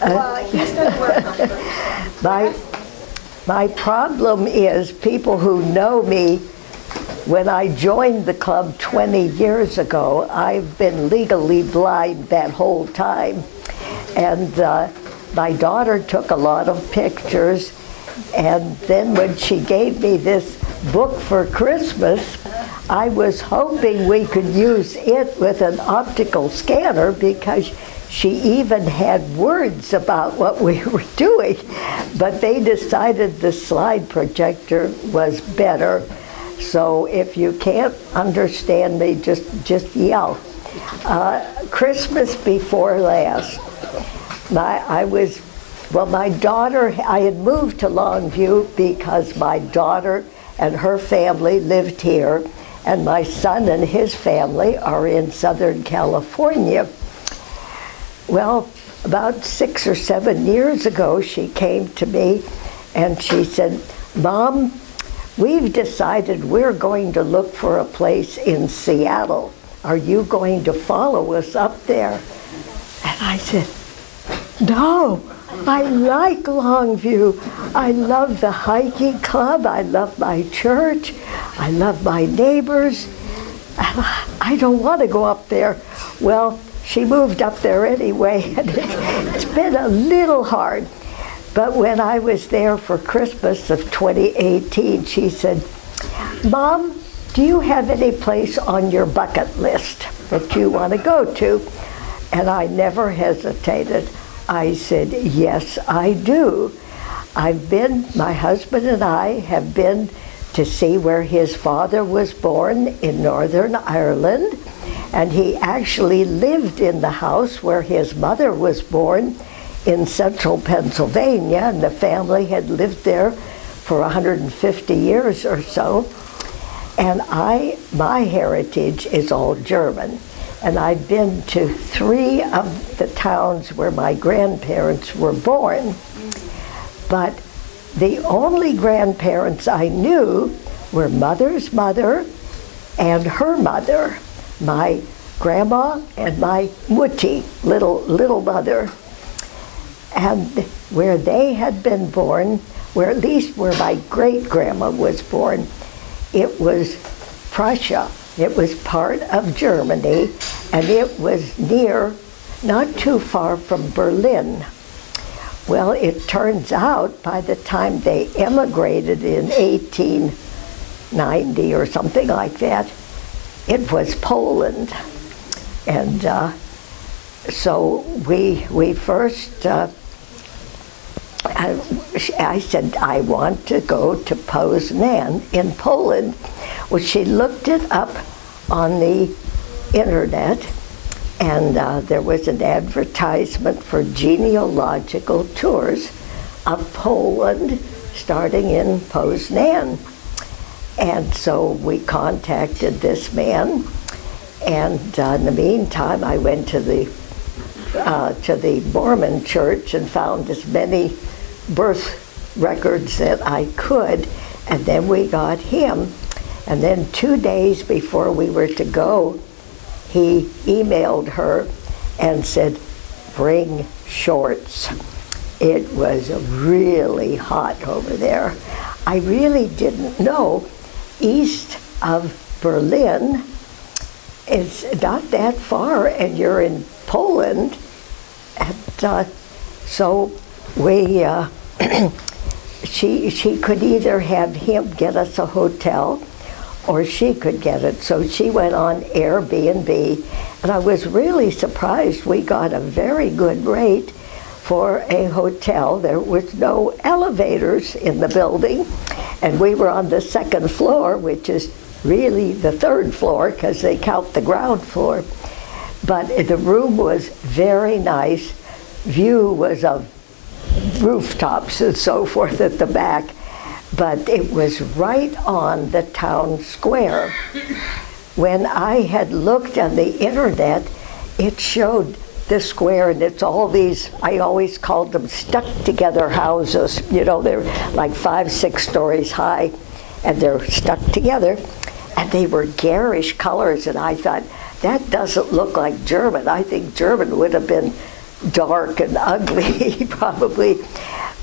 Well, he's going to work on it. My problem is people who know me, when I joined the club 20 years ago, I've been legally blind that whole time. And my daughter took a lot of pictures, and then when she gave me this book for Christmas, I was hoping we could use it with an optical scanner, because she even had words about what we were doing. But they decided the slide projector was better. So if you can't understand me, just yell. Christmas before last, my daughter, I had moved to Longview because my daughter and her family lived here, and my son and his family are in Southern California. Well, about 6 or 7 years ago, she came to me and she said, "Mom, we've decided we're going to look for a place in Seattle. Are you going to follow us up there?" And I said, "No, I like Longview. I love the hiking club. I love my church. I love my neighbors. I don't want to go up there." Well, she moved up there anyway, and it's been a little hard. But when I was there for Christmas of 2018, she said, "Mom, do you have any place on your bucket list that you want to go to?" And I never hesitated. I said, "Yes, I do. My husband and I have been to see where his father was born in Northern Ireland, and he actually lived in the house where his mother was born in central Pennsylvania, and the family had lived there for 150 years or so. And my heritage is all German. And I've been to 3 of the towns where my grandparents were born. But the only grandparents I knew were Mother's mother and her mother, my grandma and my mutti, little mother. And where they had been born, at least where my great-grandma was born, it was Prussia. It was part of Germany, and it was near, not too far from Berlin. Well, it turns out by the time they emigrated in 1890 or something like that, it was Poland. And so we first, I said, "I want to go to Poznan in Poland." Well, she looked it up on the internet, and there was an advertisement for genealogical tours of Poland starting in Poznan. And so we contacted this man, and in the meantime I went to the Mormon church and found as many birth records that I could, and then we got him. And then 2 days before we were to go, he emailed her and said, "Bring shorts." It was really hot over there. I really didn't know east of Berlin, it's not that far, and you're in Poland. And so we, she could either have him get us a hotel, or she could get it. So she went on Airbnb, and I was really surprised. We got a very good rate for a hotel. There was no elevators in the building, and we were on the 2nd floor, which is really the 3rd floor because they count the ground floor. But the room was very nice. View was of rooftops and so forth at the back. But it was right on the town square. When I had looked on the internet, it showed the square, and it's all these, I always called them stuck together houses. You know, they're like 5, 6 stories high, and they're stuck together. And they were garish colors, and I thought, that doesn't look like German. I think German would have been dark and ugly, probably.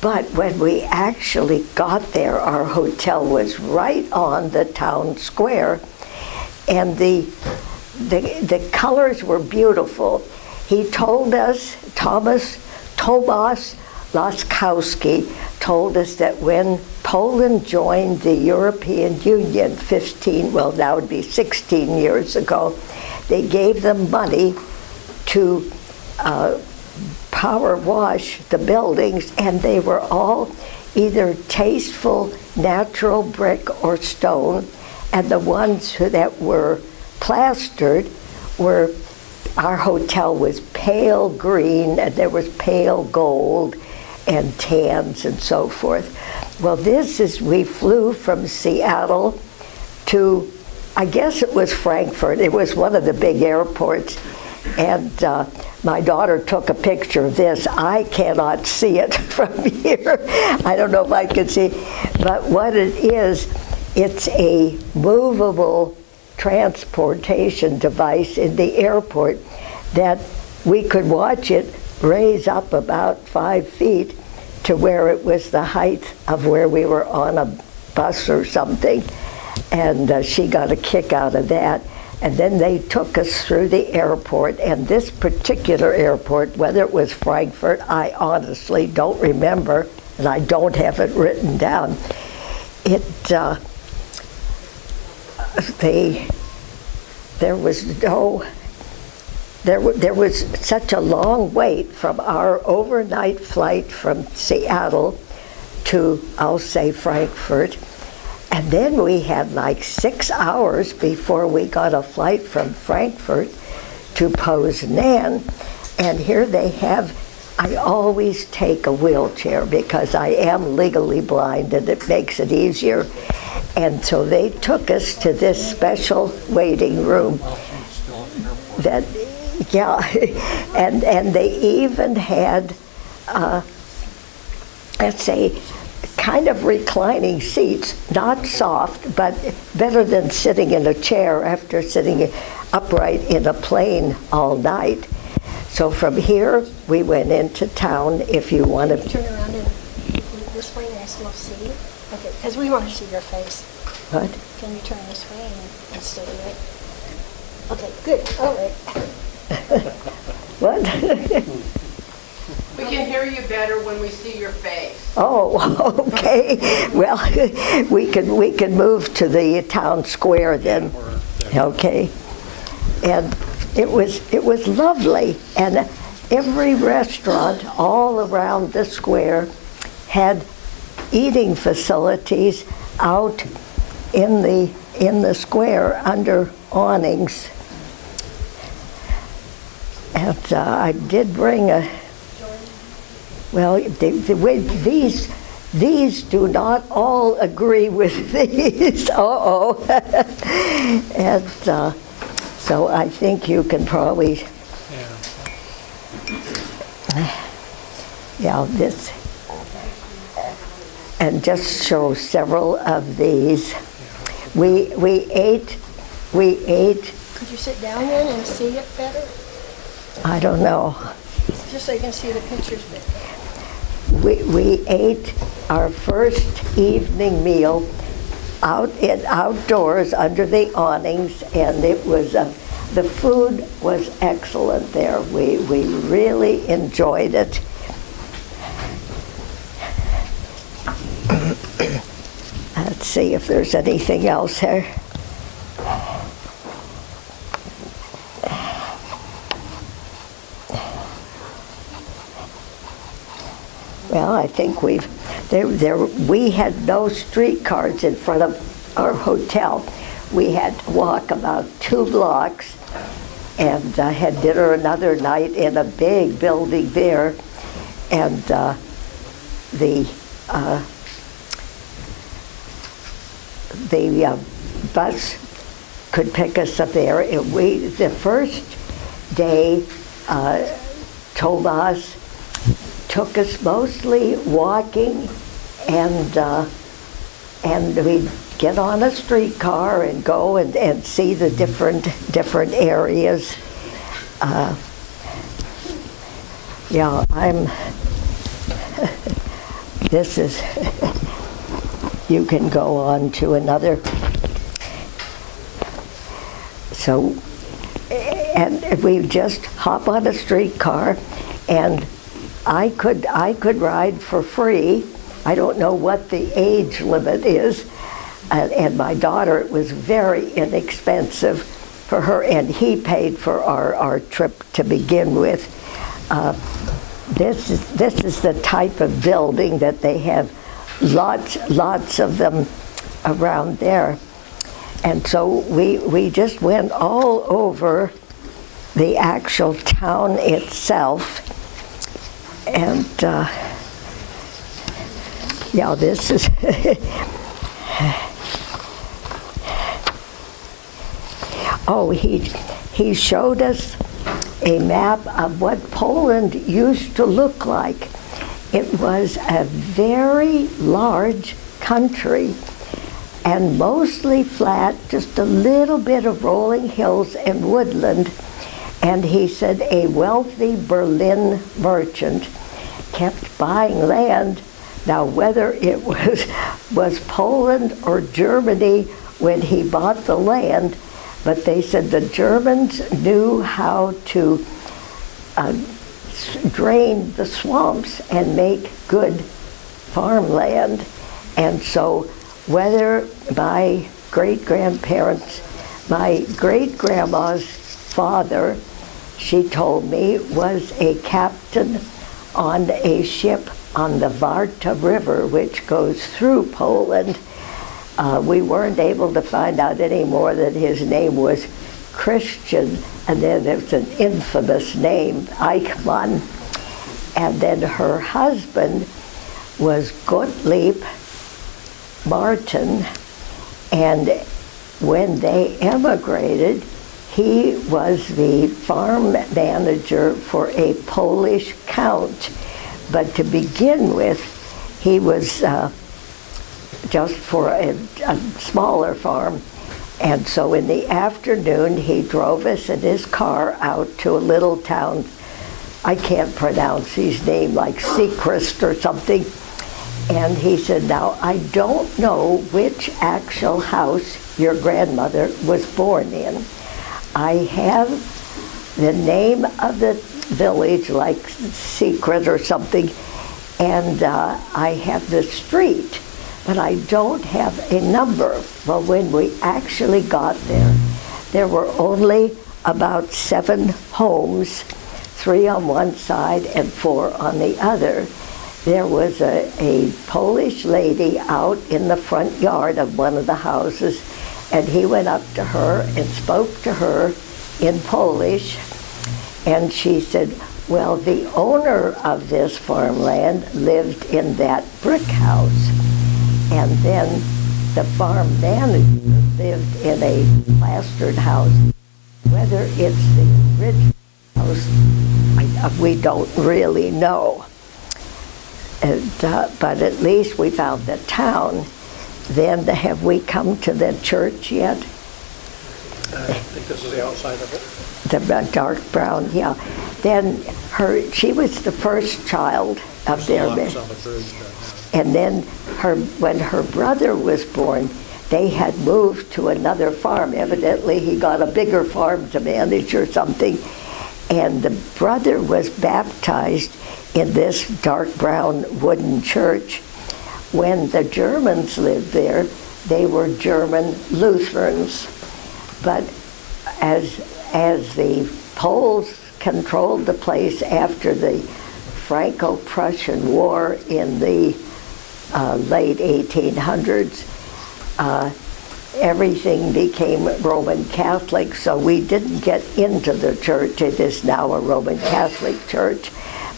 But when we actually got there, our hotel was right on the town square, and the colors were beautiful. He told us, Tomas Laskowski told us that when Poland joined the European Union 16 years ago, they gave them money to power wash the buildings, and they were all either tasteful natural brick or stone, and the ones that were plastered were, our hotel was pale green, and there was pale gold and tans and so forth. Well, we flew from Seattle to, I guess it was Frankfurt. It was one of the big airports. And my daughter took a picture of this. I cannot see it from here. I don't know if I can see. But what it is, it's a movable transportation device in the airport that we could watch it raise up about 5 feet to where it was the height of where we were on a bus or something. And she got a kick out of that. And then they took us through the airport, and this particular airport, whether it was Frankfurt, I honestly don't remember, and I don't have it written down. There was such a long wait from our overnight flight from Seattle to, I'll say, Frankfurt. And then we had like 6 hours before we got a flight from Frankfurt to Poznan. And here they have, I always take a wheelchair because I am legally blind and it makes it easier. And so they took us to this special waiting room that, yeah, and they even had, let's say, kind of reclining seats, not soft, but better than sitting in a chair after sitting upright in a plane all night. So from here, we went into town if you want to. Turn around and this way and we'll see. Okay, because we want to see your face. What? Can you turn this way and still do it? Okay, good. All right. What? We can hear you better when we see your face. Oh, okay. Well, we can move to the town square then. Okay. And it was lovely, and every restaurant all around the square had eating facilities out in the square under awnings. And I did bring a. Well, these do not all agree with these. And so I think you can probably. Yeah, this. And just show several of these. We ate. Could you sit down then and see it better? I don't know. Just so you can see the pictures better. We ate our first evening meal outdoors under the awnings, and it was the food was excellent there. We really enjoyed it. Let's see if there's anything else here. Well, I think we had no streetcars in front of our hotel. We had to walk about 2 blocks and had dinner another night in a big building there. And the bus could pick us up there. And the first day, Tomas took us mostly walking, and we'd get on a streetcar and go and see the different areas. Yeah, this is, you can go on to another. So, and we just hop on a streetcar, and I could ride for free. I don't know what the age limit is, and my daughter, it was very inexpensive for her, and he paid for our trip to begin with. This is the type of building that they have lots of them around there. And so we just went all over the actual town itself. And yeah, this is oh, he showed us a map of what Poland used to look like. It was a very large country and mostly flat, just a little bit of rolling hills and woodland. And he said a wealthy Berlin merchant kept buying land. Now, whether it was Poland or Germany when he bought the land, but they said the Germans knew how to drain the swamps and make good farmland. And so whether my great-grandparents, my great-grandma's father, she told me, was a captain on a ship on the Warta River, which goes through Poland. We weren't able to find out any more that his name was Christian, and then there's an infamous name, Eichmann. And then her husband was Gottlieb Martin, and when they emigrated, he was the farm manager for a Polish count. But to begin with, he was just for a smaller farm. And so in the afternoon, he drove us in his car out to a little town. I can't pronounce his name, like Seacrest or something. And he said, now, I don't know which actual house your grandmother was born in. I have the name of the village, like Secret or something, and I have the street, but I don't have a number. Well, when we actually got there were only about 7 homes, 3 on one side and 4 on the other. There was a Polish lady out in the front yard of one of the houses, and he went up to her and spoke to her in Polish, and she said, well, the owner of this farmland lived in that brick house, and then the farm manager lived in a plastered house. Whether it's the original house, we don't really know. And, but at least we found the town. Then have we come to the church yet? I think this is the outside of it. The dark brown, yeah. Then she was the first child of their marriage. And then when her brother was born, they had moved to another farm. Evidently, he got a bigger farm to manage or something. And the brother was baptized in this dark brown wooden church. When the Germans lived there, they were German Lutherans. But as the Poles controlled the place after the Franco-Prussian War in the late 1800s, everything became Roman Catholic, so we didn't get into the church. It is now a Roman Catholic church,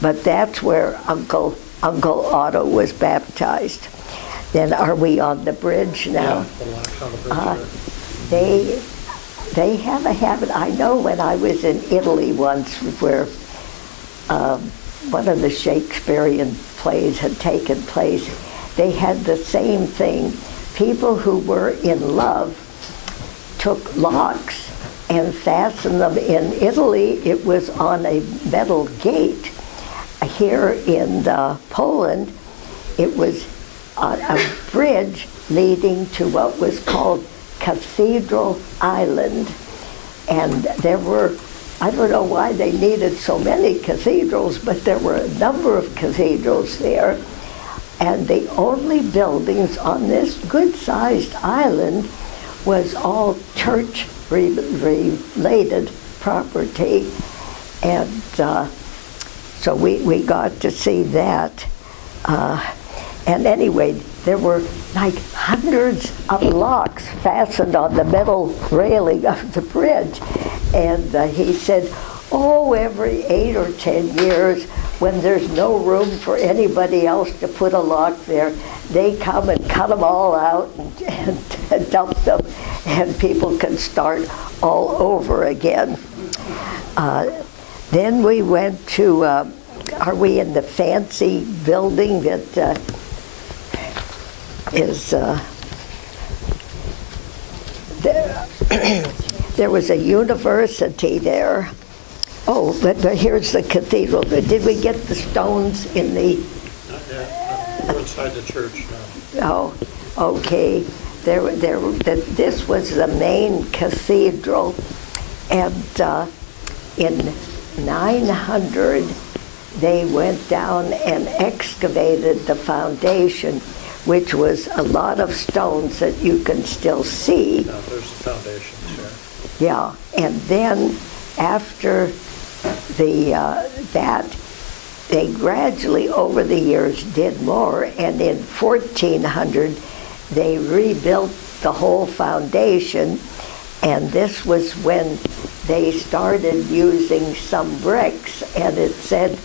but that's where Uncle Otto was baptized. Then are we on the bridge now? Yeah, the locks on the bridge. They have a habit. I know when I was in Italy once, where one of the Shakespearean plays had taken place, they had the same thing. People who were in love took locks and fastened them. In Italy, it was on a metal gate. here in Poland, it was a bridge leading to what was called Cathedral Island. And there were, I don't know why they needed so many cathedrals, but there were a number of cathedrals there. And the only buildings on this good-sized island was all church-related property. And so we got to see that. And anyway, there were like hundreds of locks fastened on the metal railing of the bridge. And he said, oh, every 8 or 10 years, when there's no room for anybody else to put a lock there, they come and cut them all out and dump them, and people can start all over again. Then we went to, are we in the fancy building that is, there was a university there. Oh, but here's the cathedral. Did we get the stones in the? Not yet. We're inside the church now. Oh, okay. This was the main cathedral, and in 900 they went down and excavated the foundation, which was a lot of stones that you can still see. Now there's the foundations, yeah. And then after that, they gradually over the years did more, and in 1400 they rebuilt the whole foundation, and this was when they started using some bricks, and it said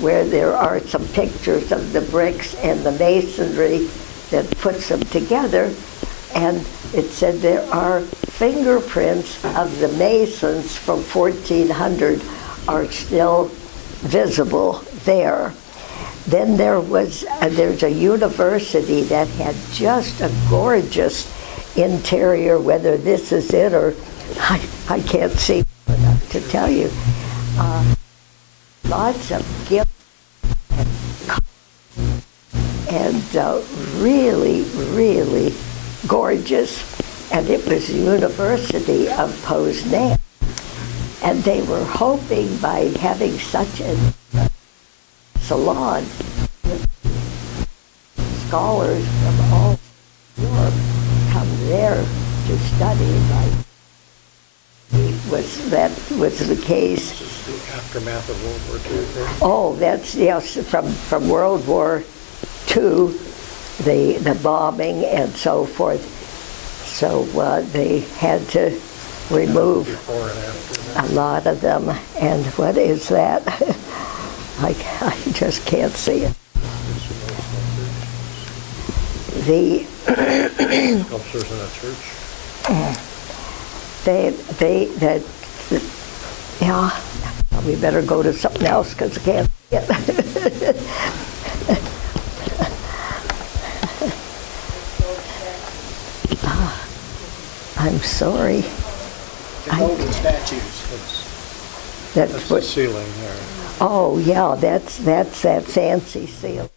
where there are some pictures of the bricks and the masonry that puts them together, and it said there are fingerprints of the masons from 1400 are still visible there. Then there's a university that had just a gorgeous interior, whether this is it or I can't see enough to tell you. Lots of gilding and really, really gorgeous. And it was the University of Poznan. And they were hoping by having such a salon with scholars from all Europe come there to study. That was the case. This is the aftermath of World War II. Oh, that's, yes, from World War II, the bombing and so forth. So they had to remove a lot of them. And what is that? I just can't see it. The sculptures in a church. Yeah, we better go to something else because I can't see it. I'm sorry. The golden statues. That's the what. ceiling there. Oh yeah, that's that fancy seal.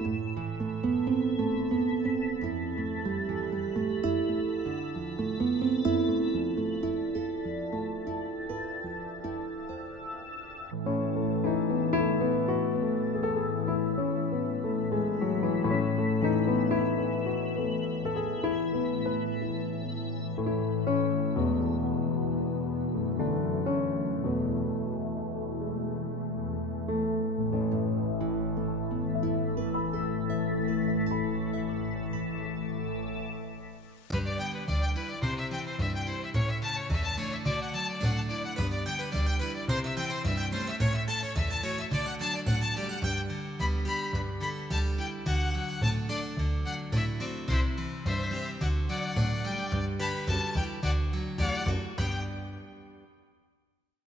you.